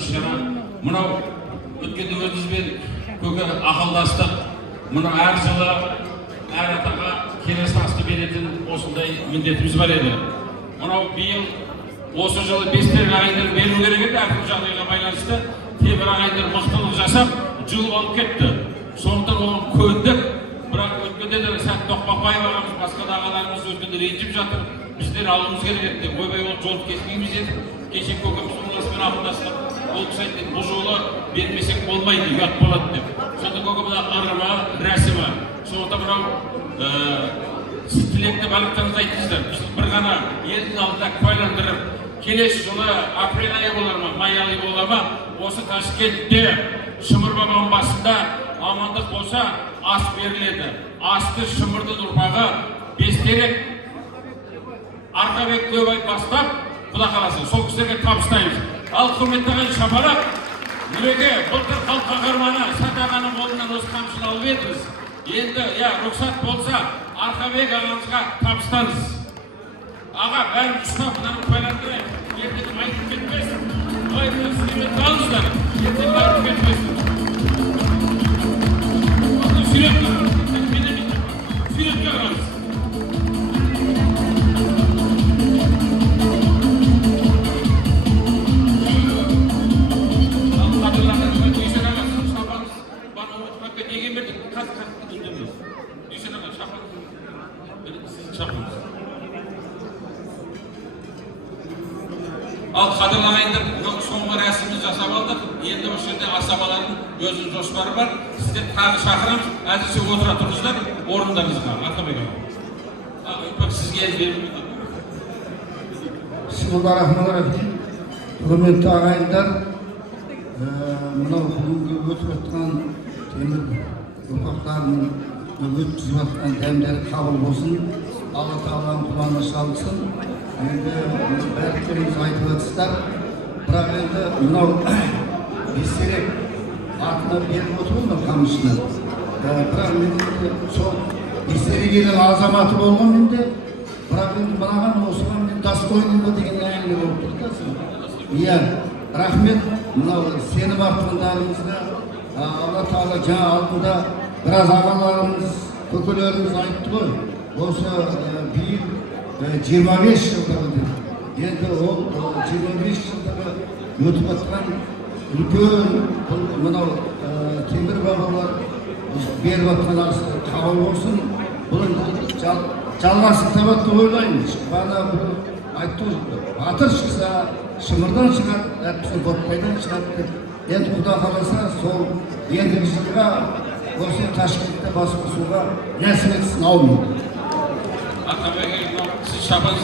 іс-шара. Мынау өткенде өзімізбен көке ақылдастық. Мына әр жылы әр атаға келесі тасты беретін осындай міндетіміз бар еді. Мынау биыл осы жылы бестер ағайындар беру керек еді, әртүрлі жағдайға байланысты кейбір ағайындар мықтылық жасап жұлып алып кетті. Сондықтан оған көндік. Бірақ өткенде де Сәт Тоқпақбаев ағамыз, басқа да ағаларымыз өткенде ренжіп жатыр. Біздер алуымыз керек еді деп ойбай ол жолды кеспейміз еді. Кеше көкеміз оңаспен ақылдастық. Ол кісі айтты, бұл жолы бермесек болмайды, ұят болады деп. Сонда көкеміз ырымы, рәсімі. Сондықтан мынау сіз тілекті барлықтарыңыз айттыңыздар. Біз бір ғана елдің алдында куәландырып, келесі жылы апрель айы болар ма, май айы болар ма, осы Ташкентте Шымыр бабаның басында амандық болса, ас беріледі. Асты Шымырдың ұрпағы Бестерек, Арқабек Көбай бастап, Құда қаласы, сол кісілерге табыстаймыз. Ал құрметті ағайын Шапалақ, Нұреке, былтыр халық қаһарманы Сәт ағаның қолынан осы қамшыны алып едіңіз. Енді, рұқсат болса, Арқабек ағамызға табыстаңыз. Аға, бәрін ұстап, мынаны куәландырайық. Ертең айтып кетпесін. Айтып сүйретіп алыңыздар. Ертең бәрін кетпесін. Сүйретіп алыңыз. Ал қадірлі ағайындар, соңғы рәсімді жасап алдық. Енді осы жерде асабалардың өзінің жоспары бар. Сіздер тағы шақырамыз. Әзірше отыра тұрыңыздар орындарыңызға. Арқабек аға. Сізге берілмейді. Бисмиллахиррахманиррахим. Құрметті ағайындар, мынау бүгінгі өтіп жатқан темір ұрпақтарының өткізіп жатқан дәмдері қабыл болсын. Алла тағаланың құлағына шалсын. Енді бәріктеріңіз айтып жатсыздар. Бірақ енді мынау Бестерек атына беріп отыр ғой қамшыны. Бірақ мен сол Бестерек елінің азаматы болған менде. Бірақ енді мынаған осыған мен достойнымды деген әңгіме болып тұр да. Иә, рахмет. Мынау сенім артқандарыңызға Алла тағала жаңа алдында біраз ағаларымыз, көкелеріміз айтты ғой. Осы биыл 25 жылдығы. Енді ол 25 жылдығы өтіп жатқан үлкен мынау темір бабалар беріп жатқан асы қабыл болсын. Бұл жалғасын табады деп ойлаймын. Бана бір айтты ғой, батыр шықса Шымырдан шығады, әйтпесе Ботпайдан шығады деп. Енді Құда қаласа сол ендігі жылға осы Ташкентте бас қосуға нәсіп етсін. Аумин.